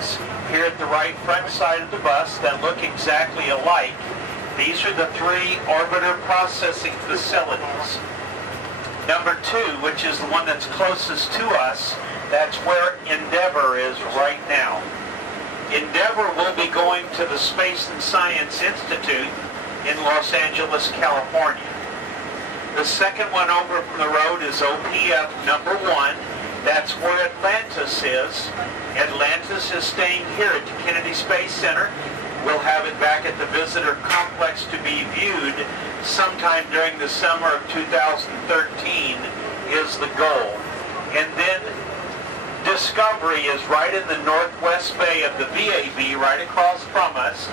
facilities here at the right front side of the bus that look exactly alike. These are the 3 orbiter processing facilities. Number 2, which is the one that's closest to us, that's where Endeavour is right now. Endeavour will be going to the Space and Science Institute in Los Angeles, California. The second one over from the road is OPF number 1. That's where Atlantis is. Atlantis is staying here at the Kennedy Space Center. We'll have it back at the visitor complex to be viewed sometime during the summer of 2013 is the goal. And then Discovery is right in the northwest bay of the VAB, right across from us.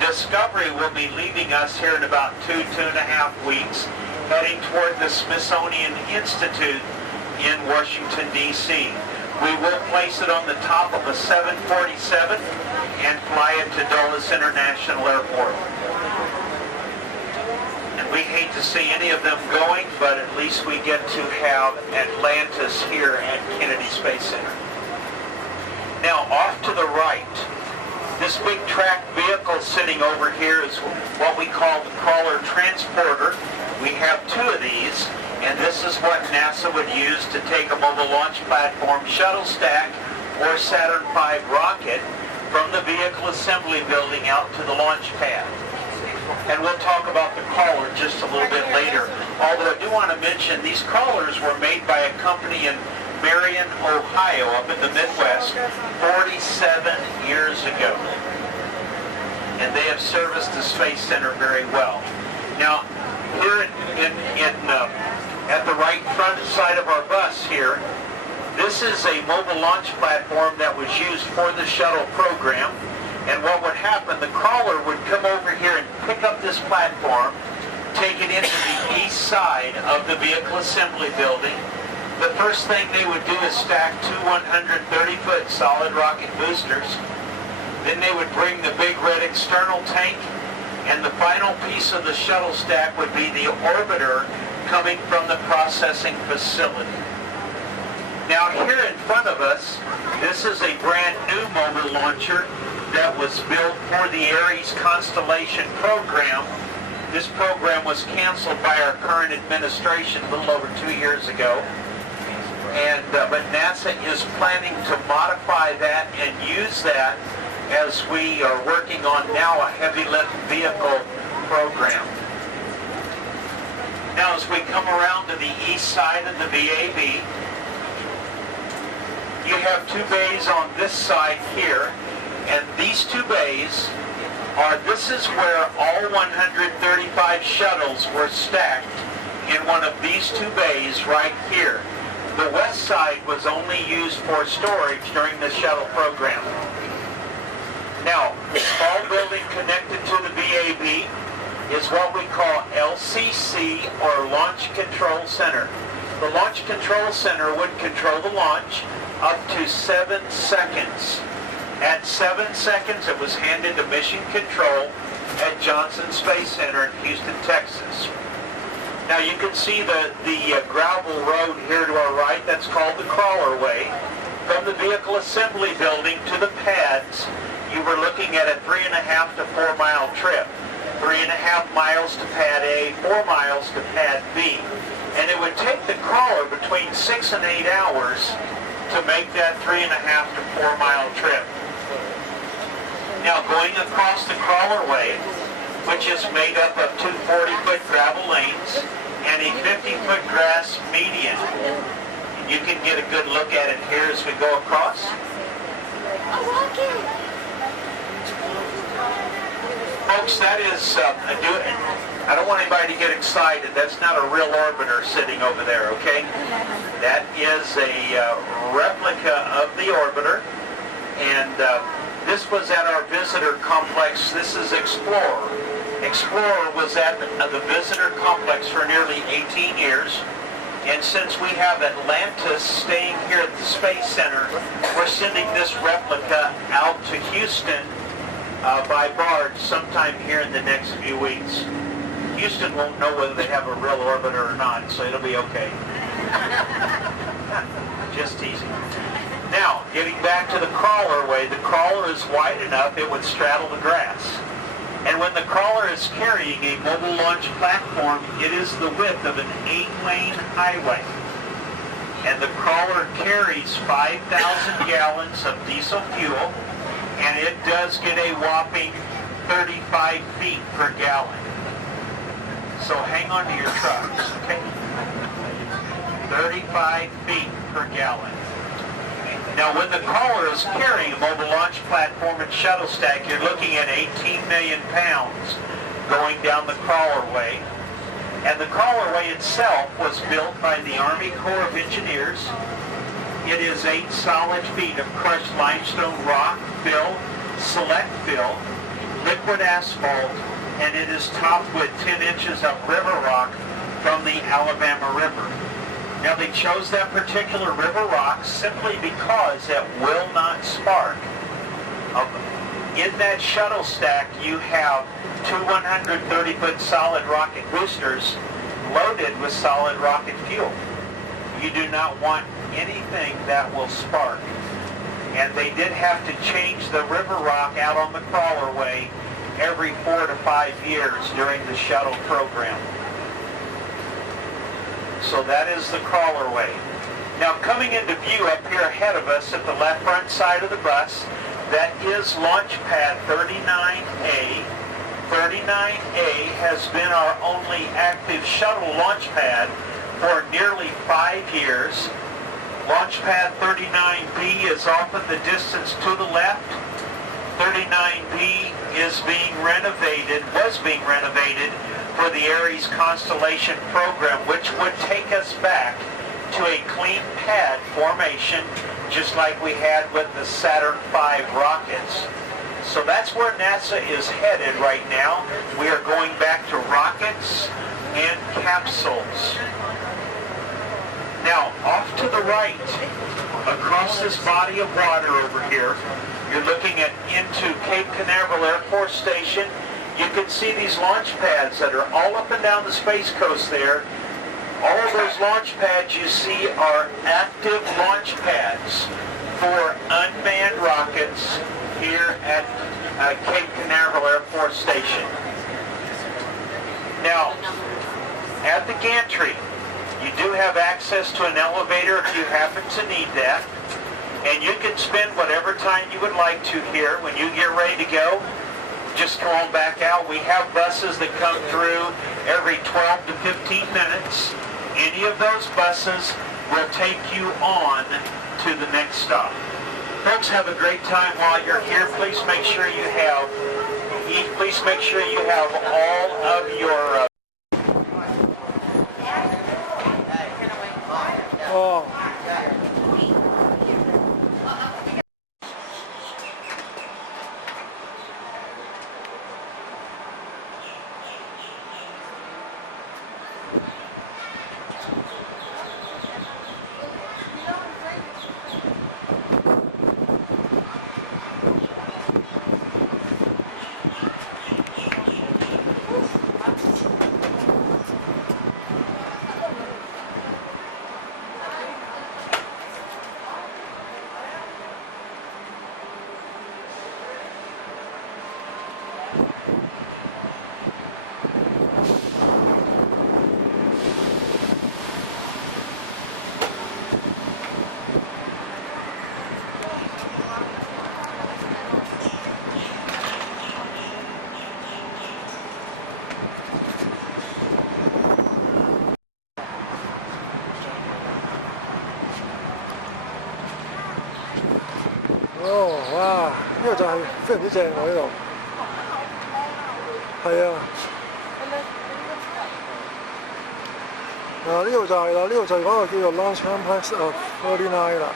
Discovery will be leaving us here in about 2.5 weeks, heading toward the Smithsonian Institute in Washington, D.C. We will place it on the top of a 747 and fly it to Dulles International Airport. And we hate to see any of them going, but at least we get to have Atlantis here at Kennedy Space Center. Now, off to the right, this big tracked vehicle sitting over here is what we call the Crawler Transporter. We have 2 of these, and this is what NASA would use to take a mobile launch platform shuttle stack or Saturn V rocket from the vehicle assembly building out to the launch pad. And we'll talk about the crawler just a little bit later. Although I do want to mention these crawlers were made by a company in Marion, Ohio, up in the Midwest, 47 years ago. And they have serviced the Space Center very well. Now, here at the right front side of our bus here, this is a mobile launch platform that was used for the shuttle program. And what would happen, the crawler would come over here and pick up this platform, take it into the east side of the vehicle assembly building. The first thing they would do is stack 2 130-foot solid rocket boosters. Then they would bring the big red external tank, and the final piece of the shuttle stack would be the orbiter coming from the processing facility. Now here in front of us, this is a brand new mobile launcher that was built for the Ares Constellation program. This program was canceled by our current administration a little over 2 years ago. But NASA is planning to modify that and use that as we are working on now a heavy lift vehicle program. Now as we come around to the east side of the VAB, you have 2 bays on this side here, and these 2 bays this is where all 135 shuttles were stacked in one of these 2 bays right here. The west side was only used for storage during the shuttle program. Now, the small building connected to the VAB is what we call LCC, or Launch Control Center. The Launch Control Center would control the launch up to 7 seconds. At 7 seconds, it was handed to Mission Control at Johnson Space Center in Houston, Texas. Now you can see the gravel road here to our right. That's called the Crawler Way. From the vehicle assembly building to the pads, you were looking at a 3.5 to 4 mile trip. 3.5 miles to pad A, 4 miles to pad B. And it would take the crawler between 6 and 8 hours to make that 3.5 to 4 mile trip. Now going across the Crawler Way, which is made up of 2 40-foot gravel lanes and a 50-foot grass median. You can get a good look at it here as we go across. Folks, that is, I don't want anybody to get excited. That's not a real orbiter sitting over there, okay? That is a replica of the orbiter, and this was at our visitor complex. This is Explorer. Explorer was at the visitor complex for nearly 18 years. And since we have Atlantis staying here at the Space Center, we're sending this replica out to Houston by barge sometime here in the next few weeks. Houston won't know whether they have a real orbiter or not, so it'll be okay. Just teasing. Now, getting back to the Crawler Way, the Crawler was wide enough, it would straddle the grass. And when the crawler is carrying a mobile launch platform, it is the width of an 8-lane highway. And the crawler carries 5,000 gallons of diesel fuel, and it does get a whopping 35 feet per gallon. So hang on to your trucks, okay? 35 feet per gallon. Now, when the crawler is carrying a mobile launch platform and shuttle stack, you're looking at 18 million pounds going down the crawlerway. And the crawlerway itself was built by the Army Corps of Engineers. It is 8 solid feet of crushed limestone rock, fill, select fill, liquid asphalt, and it is topped with 10 inches of river rock from the Alabama River. Now, they chose that particular river rock simply because it will not spark. In that shuttle stack, you have 2 130-foot solid rocket boosters loaded with solid rocket fuel. You do not want anything that will spark. And they did have to change the river rock out on the crawlerway every 4 to 5 years during the shuttle program. So that is the crawlerway. Now, coming into view up here ahead of us at the left front side of the bus, that is Launch Pad 39A. 39A has been our only active shuttle launch pad for nearly 5 years. Launch Pad 39B is off in the distance to the left. 39B is being renovated, was being renovated for the Ares Constellation program, which would take us back to a clean pad formation, just like we had with the Saturn V rockets. So that's where NASA is headed right now. We are going back to rockets and capsules. Now, off to the right, across this body of water over here, you're looking into Cape Canaveral Air Force Station. You can see these launch pads that are all up and down the Space Coast there. All of those launch pads you see are active launch pads for unmanned rockets here at Cape Canaveral Air Force Station. Now, at the gantry, you do have access to an elevator if you happen to need that. And you can spend whatever time you would like to here. When you get ready to go, just come on back out. We have buses that come through every 12 to 15 minutes. Any of those buses will take you on to the next stop. Folks, have a great time while you're here. Please make sure you have all of your哇！呢個就係非常之正喎，呢度。係啊。呢度就係啦，呢度就係嗰個叫做 Launch Complex of 39啦。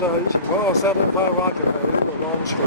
就係以前嗰個 Saturn Fire Rocket 係呢度 launch 嘅。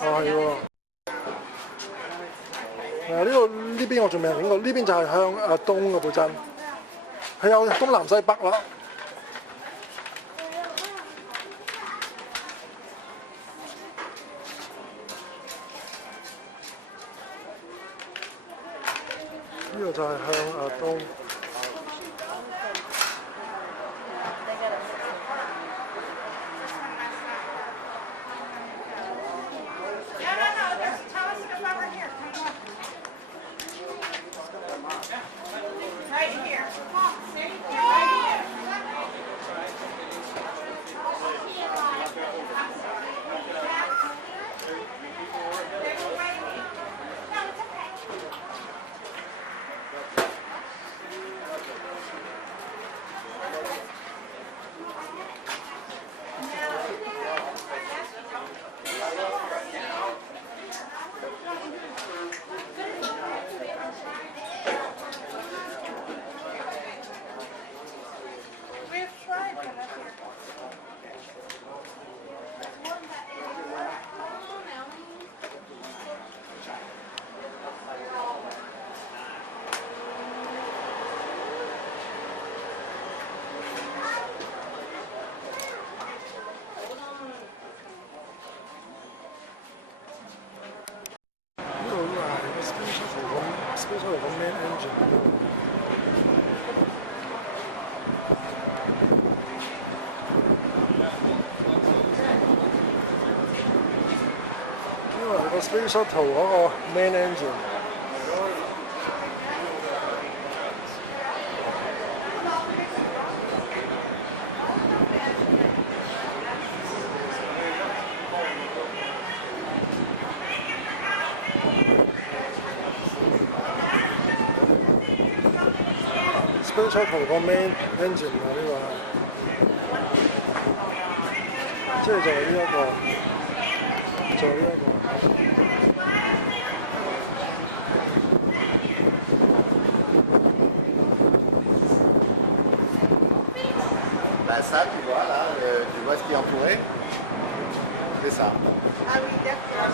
係喎。呢邊我仲未影過，呢邊就係向東嘅本身，係有東南西北啦。呢個就係向東。Space Shuttle 個 main engine。呢個係個 Space Shuttle 嗰個 main engine。Space Shuttle 個 main engine 啊，呢個係，即係就係呢一個，就係呢一個。Ben ça, tu vois, là, tu vois ce qui est entouré? C'est ça. Ah oui, d'accord.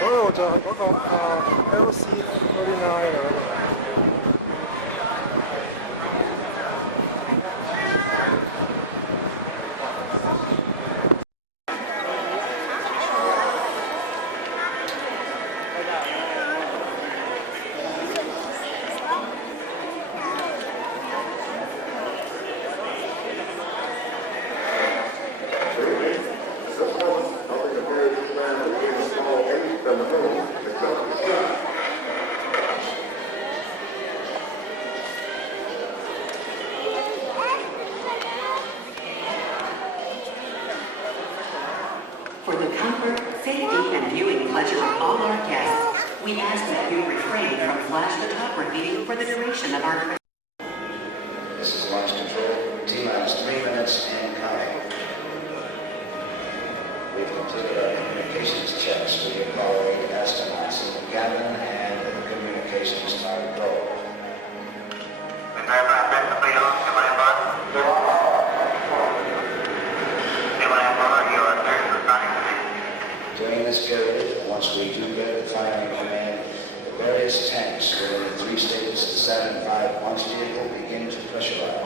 嗰度就係嗰個LC-39嚟。For the comfort, safety, and viewing pleasure of all our guests, we ask that you refrain from flash photography for the duration of our. This is launch control. T-minus 3 minutes and counting. We've completed our communications checks with the Apollo 8 astronauts in the cabin and the communications tower go. During this period, once we do get the firing command, the various tanks within the 3 stages of Saturn V launch vehicle begin to pressurize.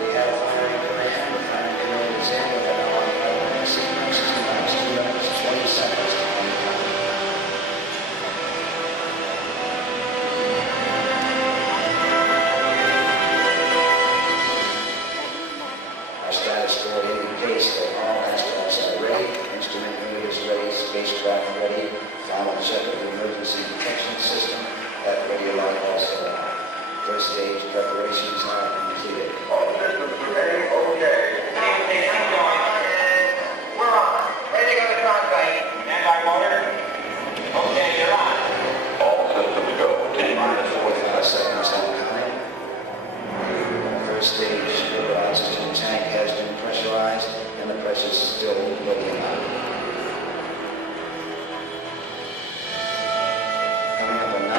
We have firing command. The firing command is in with an on sequence T-minus 2 minutes, 20 seconds on the count.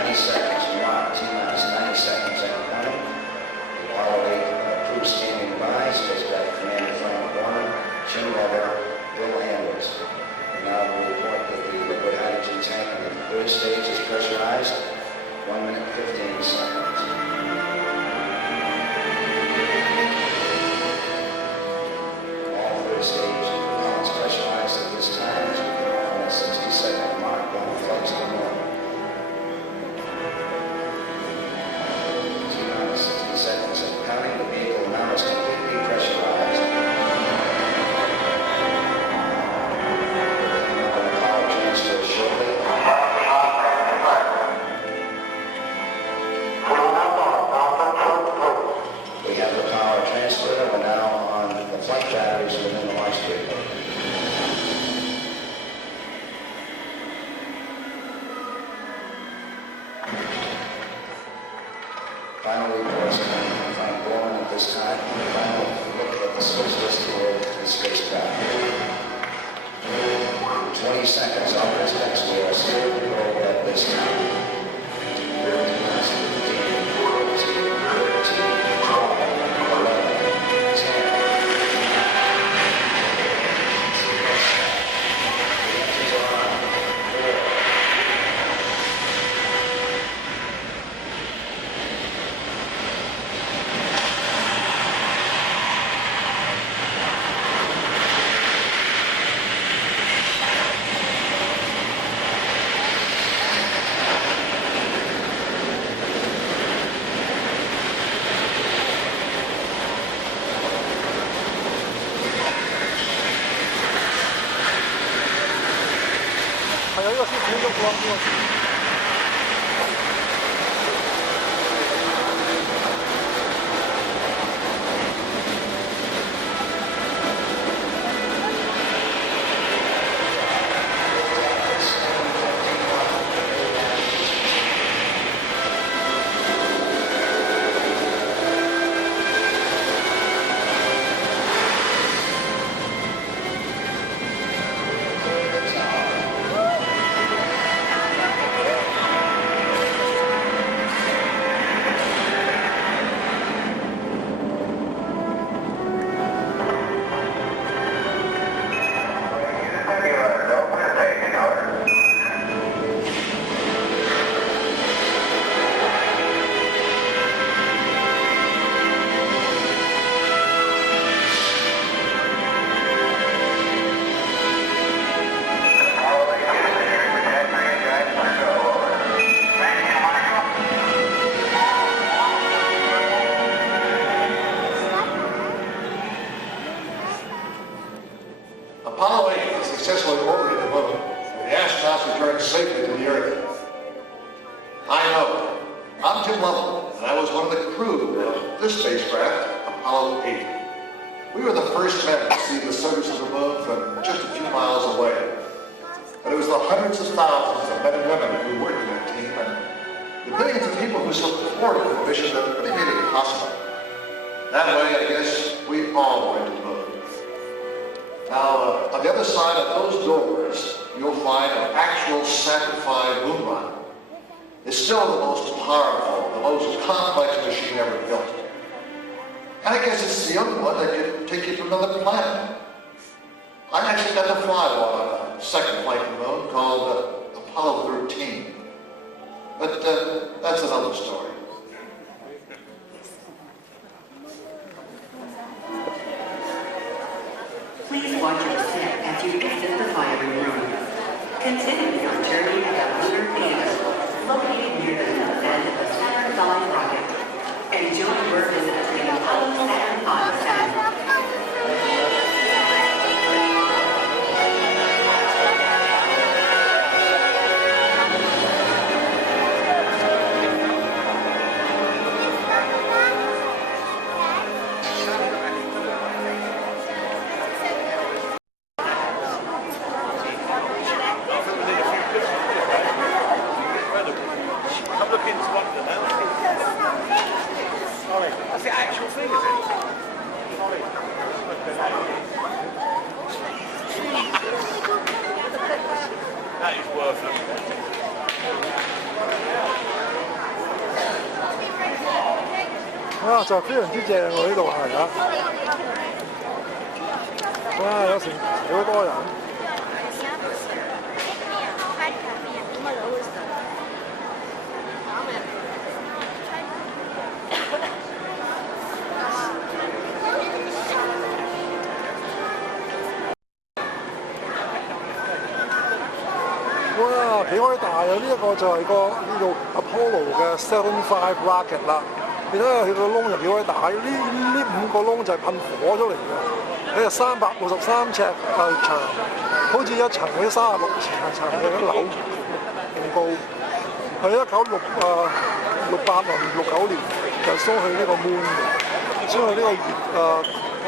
90 seconds. 1, T-minus 90 seconds and counting. Apollo 8 crew standing by, spacecraft command from Warner, Jim Weber, Bill Anders. And now we'll report that the liquid hydrogen tank in the third stage is pressurized. 1 minute 15 seconds. All third stage propellants pressurized at this time as we come off on the 60-second mark on flight to the moon. T-minus 60 seconds and counting. The vehicle now is completely pressurized. The power transfer shortly. We have the power transfer. We're now on the flight batteries within the launch vehicle. Final reports coming from Frank Borman at this time. Final look at the socialist world in spacecraft. 20 seconds on this next. We are still in roll at this time. 13, 14, 12, 11, 10.係有呢個師傅喐喎，呢個師傅。Apollo 8 has successfully orbited the moon, and the astronauts returned safely to the Earth. I know. I'm Jim Lovell, and I was one of the crew of this spacecraft, Apollo 8. We were the first men to see the surface of the moon from just a few miles away. But it was the hundreds of thousands of men and women who worked in that team, and the millions of people who supported the mission that really made it possible. That way, I guess, we all went to the moon. Now, on the other side of those doors, you'll find an actual sanctified moon rocket. It's still the most powerful, the most complex machine ever built. And I guess it's the only one that can take you to another planet. I actually got to fly on a second flight to the moon called Apollo 13. But that's another story. Please watch your step as you exit the firing room. Continue your journey to the Lunar Theater, located near the north end of the Saturn V rocket. Enjoy your visit to the Apollo Saturn V Center. That's the actual thing, is it? That is worth it. 啊，就非常之正喎！呢度係啊，哇，有成好多人。哇，幾開大啊！呢一個就係個叫做 Apollo 嘅 7.5 rocket 啦。你睇下佢個窿就幾開大，呢5個窿就係噴火出嚟嘅。佢係363尺長，好似一層嗰啲36層嘅啲樓咁高。係1968年、69年就送去呢個 moon 嘅，送去呢個月光。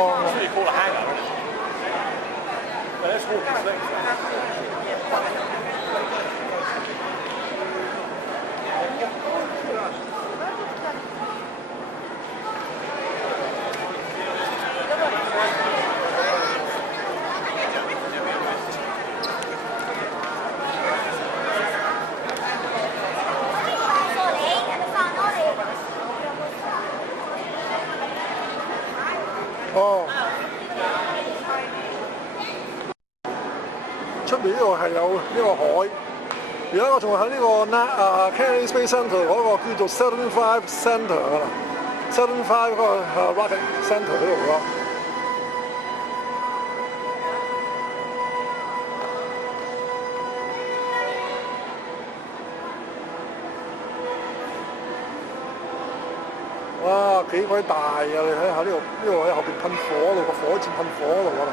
哦，出面呢度係有呢個海，而家我仲喺呢個Kennedy Space Center 嗰個叫做 7.5 Center 㗎啦，7.5嗰個Rocket Center 嗰度咯。哇，幾鬼大啊！你睇下呢度喺後邊噴火嗰度，個火箭噴火嗰度啊！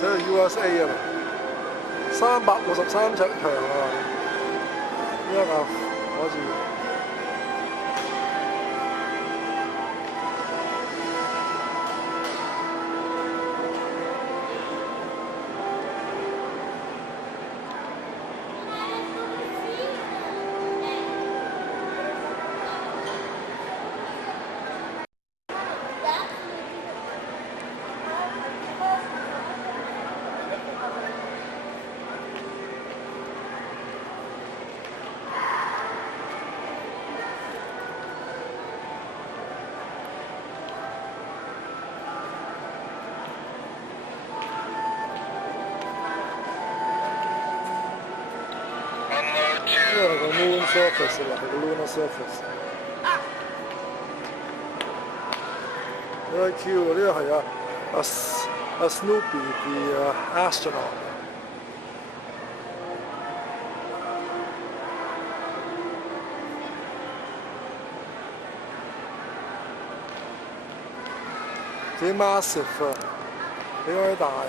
寫到 USA 啊，363尺長啊！呢一個火箭。呢個係個 moon surface 啦，係個 lunar surface。Very cute 呢個係啊 Snoopy the astronaut。幾 massive 啊，幾鬼大啊！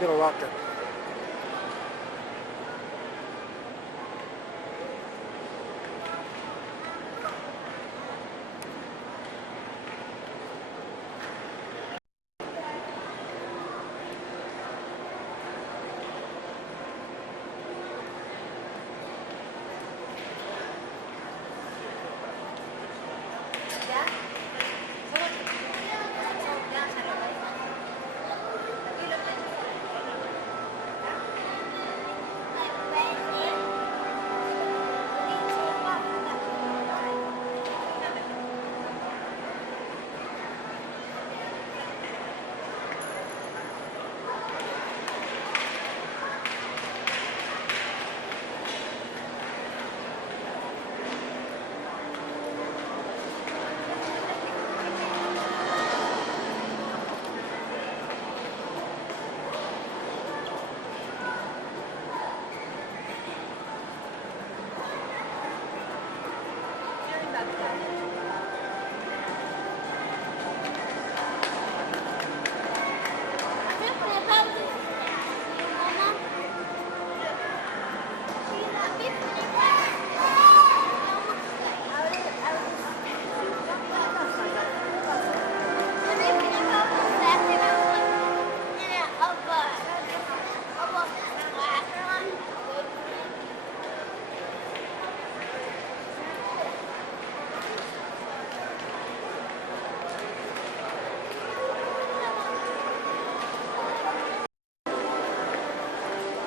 呢個 rocket。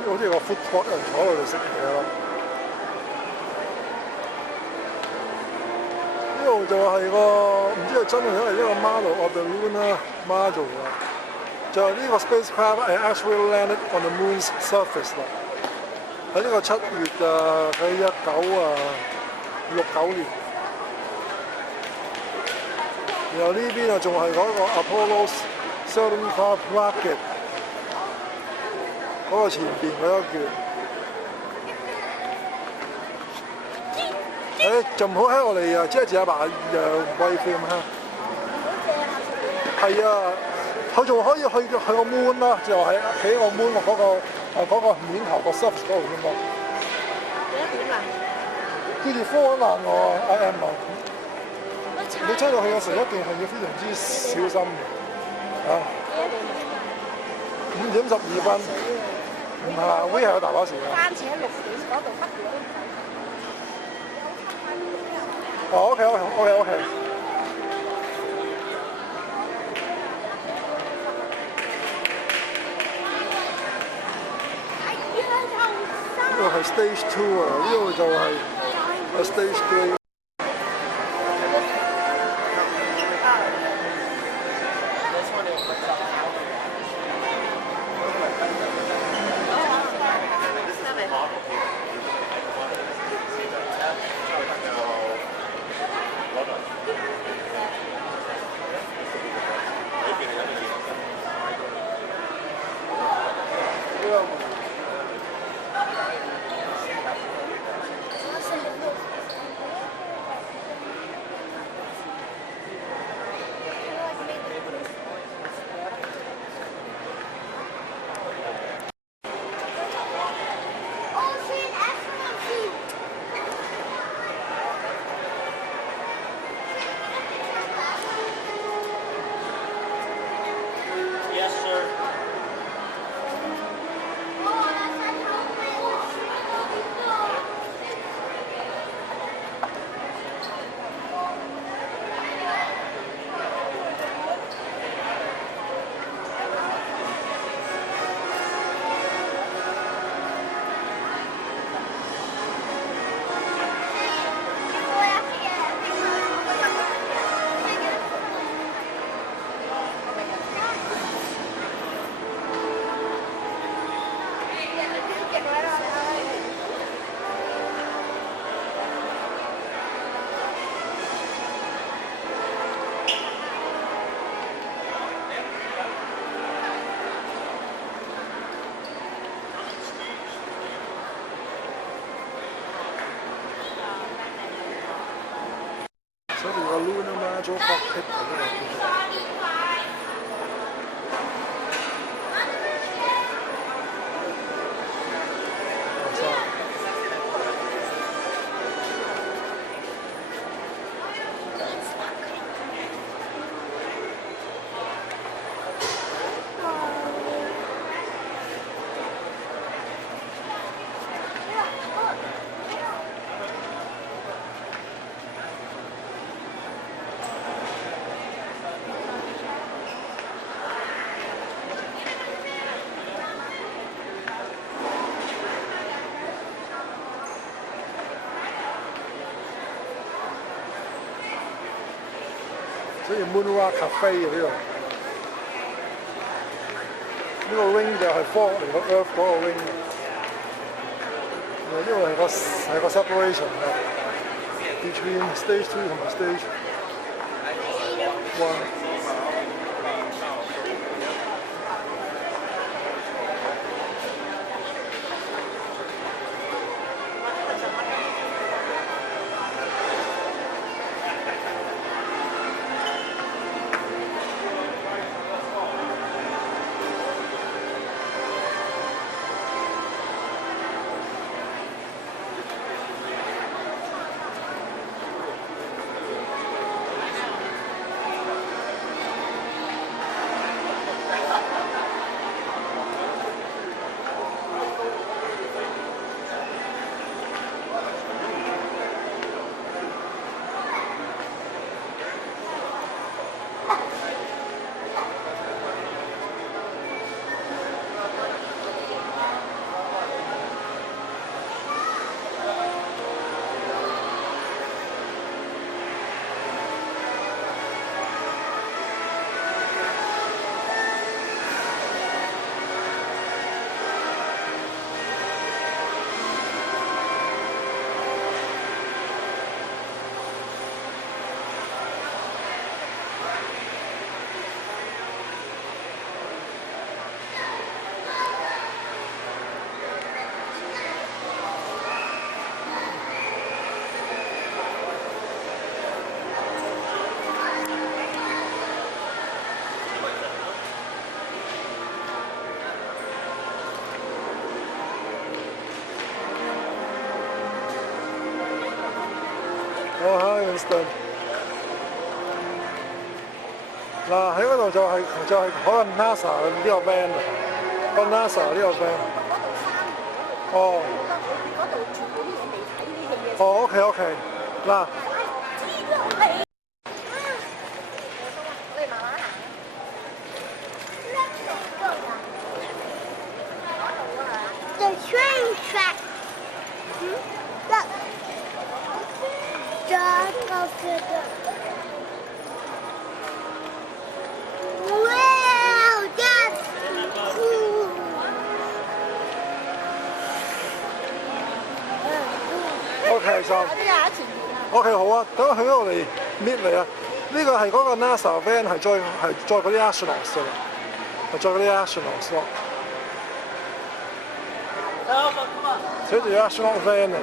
好似有個 food court 有人坐喺度食嘢咯。呢度就係個唔知係真係因為一個 model of the lunar module 啦。就係呢個 spacecraft actually landed on the moon's surface 啦。喺呢個7月啊，喺1969年。然後呢邊啊仲係嗰個 Apollo 75 rocket 嗰個前邊嗰一橛。就唔好喺我哋啊，遮住阿爸威飛咁嚇。係啊，佢仲可以去個 moon 啦，就係企個 moon 嗰個面頭個 surface 嗰度啫嘛。幾多點啊？叫住科安難我 IM 啊！你出到去嘅時候一定係要非常之小心嘅嚇。5點12分，唔係會係有大把時間。單車6點嗰度7點。哦，OK。呢個係 Stage 2啊，呢個就係Stage 3。所以個 lunar module cockpit 嚟嘅。所以 Moonrock Cafe 啊呢度，呢個 ring 就係 fall 嚟個 Earth 嗰個 ring 啊。呢個係個 separation 啊 ，between stage 2同埋 stage 1。哦 Houston。嗱喺嗰度就係可能 NASA 呢個 van 啊，個 NASA 呢個 van。哦。嗰度全部啲嘢未睇呢啲嘢。哦 OK， 嗱。我哋慢慢行。The train track. Look. Just over there. Wow, that's cool. OK 就 OK 好啊，等佢嗰度嚟搣你啊！呢個係嗰個 NASA van 係載嗰啲 astronauts 㗎，係載嗰啲 astronauts 咯。寫住 astronaut van 啊！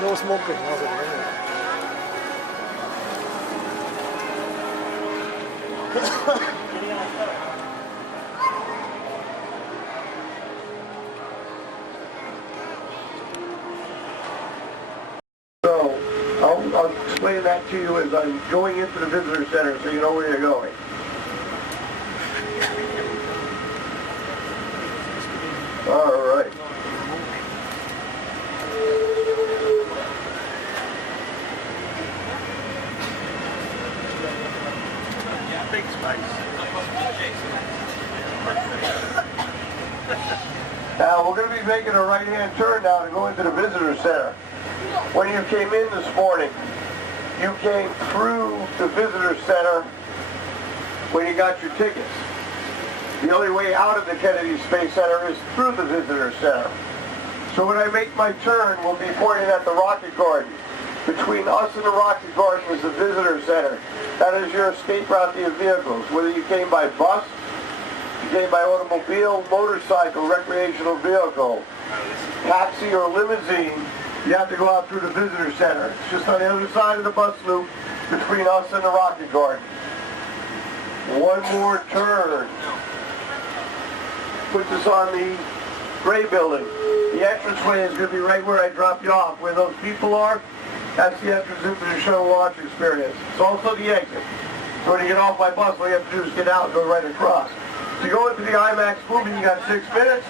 No smoking 啊，成咁嘅。So I'll explain that to you as I'm going into the visitor center so you know where you're going. All right. Big space. Now we're going to be making a right-hand turn now to go into the visitor center. When you came in this morning, you came through the visitor center when you got your tickets. The only way out of the Kennedy Space Center is through the visitor center. So when I make my turn, we'll be pointing at the rocket garden. Between us and the rocket garden is the visitor center. That is your escape route to your vehicles. Whether you came by bus, you came by automobile, motorcycle, recreational vehicle, taxi or limousine, you have to go out through the visitor center. It's just on the other side of the bus loop between us and the rocket garden. One more turn. Put this on the gray building. The entranceway is going to be right where I drop you off. Where those people are, that's the entrance into the shuttle launch experience. It's also the exit. So when you get off my bus, all you have to do is get out and go right across. So you go into the IMAX movie, you got 6 minutes.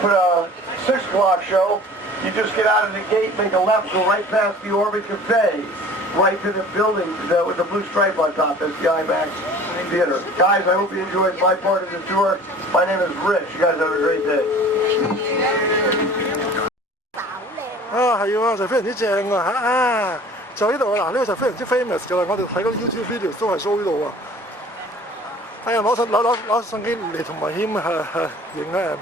Put a 6 o'clock show. You just get out of the gate, make a left, go right past the Orbit Cafe, right to the building with the blue stripe on top. That's the IMAX Theater. Guys, I hope you enjoyed my part of the tour. My name is Rich. You guys have a great day. 啊，係啊，就非常之正啊！啊，就呢度啊，嗱，呢個就非常之 famous 㗎啦。我哋睇嗰啲 YouTube video 都係 show 呢度啊。哎呀，攞相機嚟同埋謙影啊！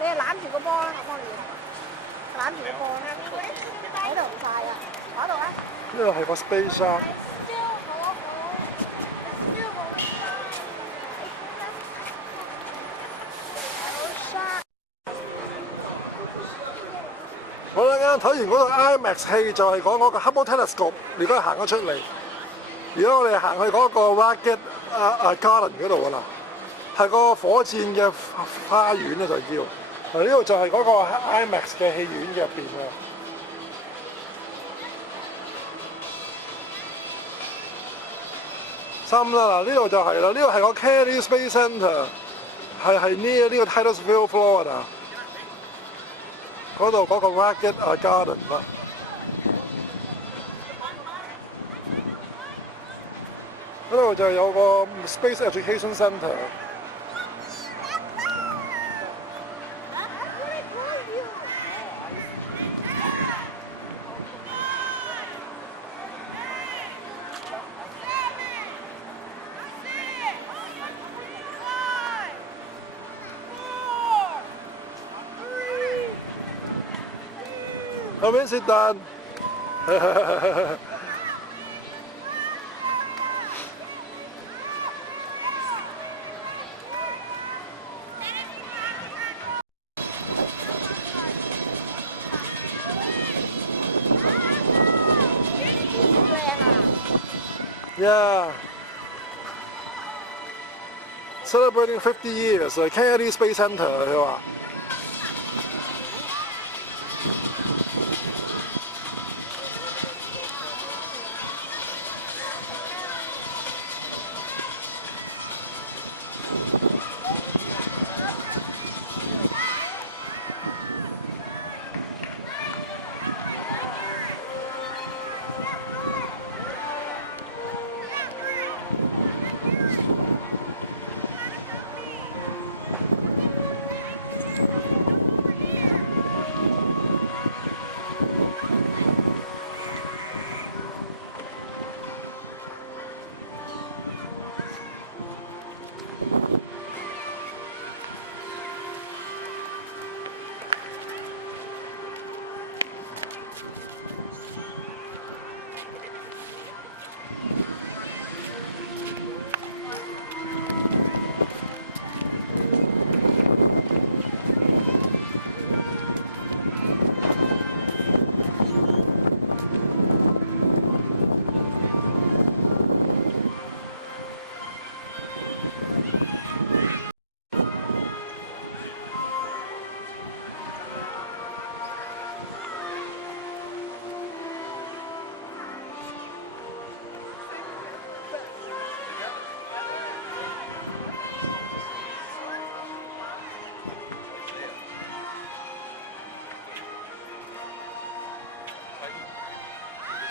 你攬住個波啦，我幫你攬住個波啦，喺度唔快啊，嗰度啊。呢度係個 space shop。我哋啱睇完嗰個 IMAX 戲，就係講嗰個 Hubble Telescope， 如果行咗出嚟，如果我哋行去嗰個 Rocket Garden 嗰度啊嗱，係個火箭嘅花園啊就叫。嗱呢度就係嗰個 IMAX 嘅戲院入邊啊。深啦嗱，呢度就係啦，呢度係個 Kennedy Space Center， 係呢個 Titusville Florida 嗰度嗰個 Rocket Garden 啦。嗰度就有個 Space Education Center。後面是蛋。Yeah. Celebrating 50 years, Kennedy Space Center 佢話。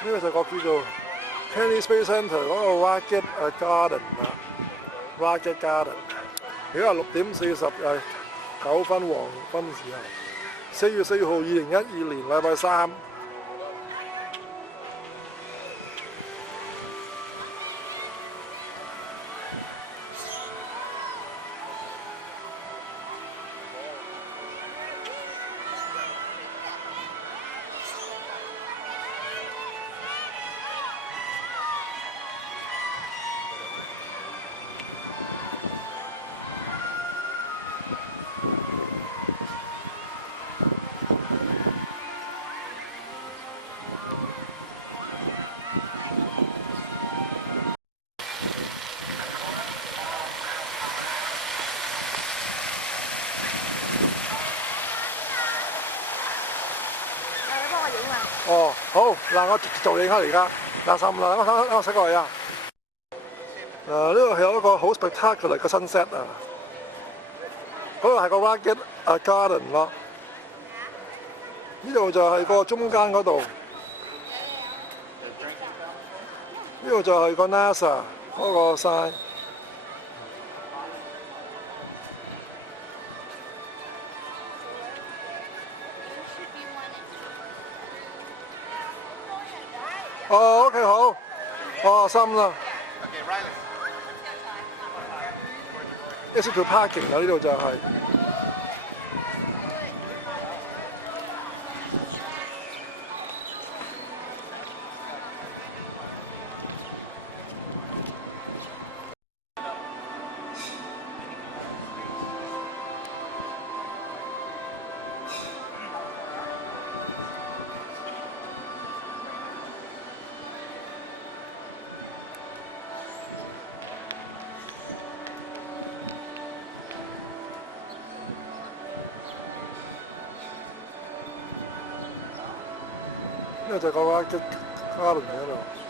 呢個就個叫做 Kennedy Space Center 嗰個 Rocket Garden 啦 ，Rocket Garden。而家係6:49黃昏時候，4月4號2012年禮拜3。哦，好，嗱，我做影下而家，嗱，10啦，我駛過去啊。呢度係有一個好 spectacular 嘅 sunset 啊，嗰度係個 Rocket Garden 咯，呢度就係個中間嗰度，呢度就係個 NASA 嗰個 sign。哦 ，OK 好，哦深啦。呢條 parking 啦，呢度就係。呢個就係個 Rocket Garden 喺度。